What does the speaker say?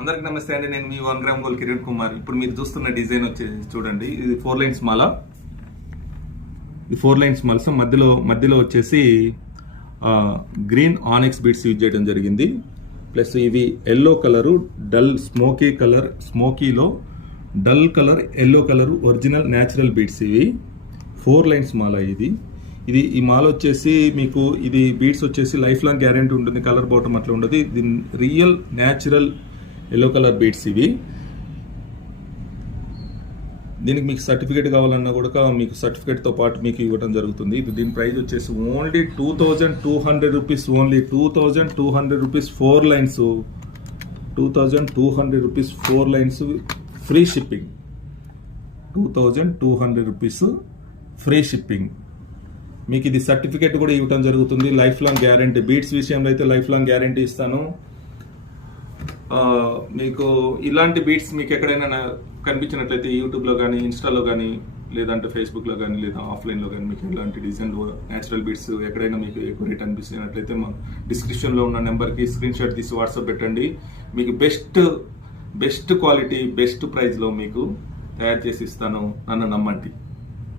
అందరికి నమస్తే అండి. నేను మీ 1 గ్రామ్ గోల్డ్ కిరణ్ కుమార్. ఇప్పుడు మీరు చూస్తున్న డిజైన్ వచ్చేసి చూడండి, ఇది 4 లైన్స్ మాల. ఈ 4 లైన్స్ మాల్స్ మధ్యలో వచ్చేసి గ్రీన్ ఆనిక్స్ బీడ్స్ యూజ్ చేయడం జరిగింది. ప్లస్ ఇవి yellow colour, dull smoky colour, స్మోకీలో dull colour, yellow colour original natural beads. ఇవి 4 లైన్స్ మాల. ఈ మాల వచ్చేసి మీకు ఇది బీడ్స్ వచ్చేసి లైఫ్ లాంగ్ గ్యారెంటీ ఉంటుంది. కలర్ బాటమ్ అట్లా ఉండదు. ఇది real natural yellow colour beads. ఇవి దీనికి మీకు సర్టిఫికేట్ కావాలన్నా కూడా మీకు సర్టిఫికేట్తో పాటు మీకు ఇవ్వడం జరుగుతుంది. దీని ప్రైస్ వచ్చేసి only 2200 rupees. Only 2200 rupees 4 lines. 2200 rupees 4 lines free shipping. 2200 rupees free shipping. మీకు ఇది సర్టిఫికేట్ కూడా ఇవ్వడం జరుగుతుంది. Life long guarantee. బీడ్స్ విషయంలో అయితే లైఫ్ లాంగ్ గ్యారంటీ ఇస్తాను. మీకు ఇలాంటి బీడ్స్ మీకు ఎక్కడైనా కనిపించినట్లయితే యూట్యూబ్లో కానీ, ఇన్స్టాలో కానీ, లేదంటే ఫేస్బుక్లో కానీ, లేదా ఆఫ్లైన్లో కానీ మీకు ఇలాంటి డిజైన్లు న్యాచురల్ బీడ్స్ ఎక్కడైనా మీకు ఎక్కువ రేట్ అనిపించినట్లయితే మా డిస్క్రిప్షన్లో ఉన్న నెంబర్కి స్క్రీన్ షాట్ తీసి వాట్సాప్ పెట్టండి. మీకు బెస్ట్ క్వాలిటీ, బెస్ట్ ప్రైస్లో మీకు తయారు చేసి ఇస్తాను. నన్ను నమ్మండి.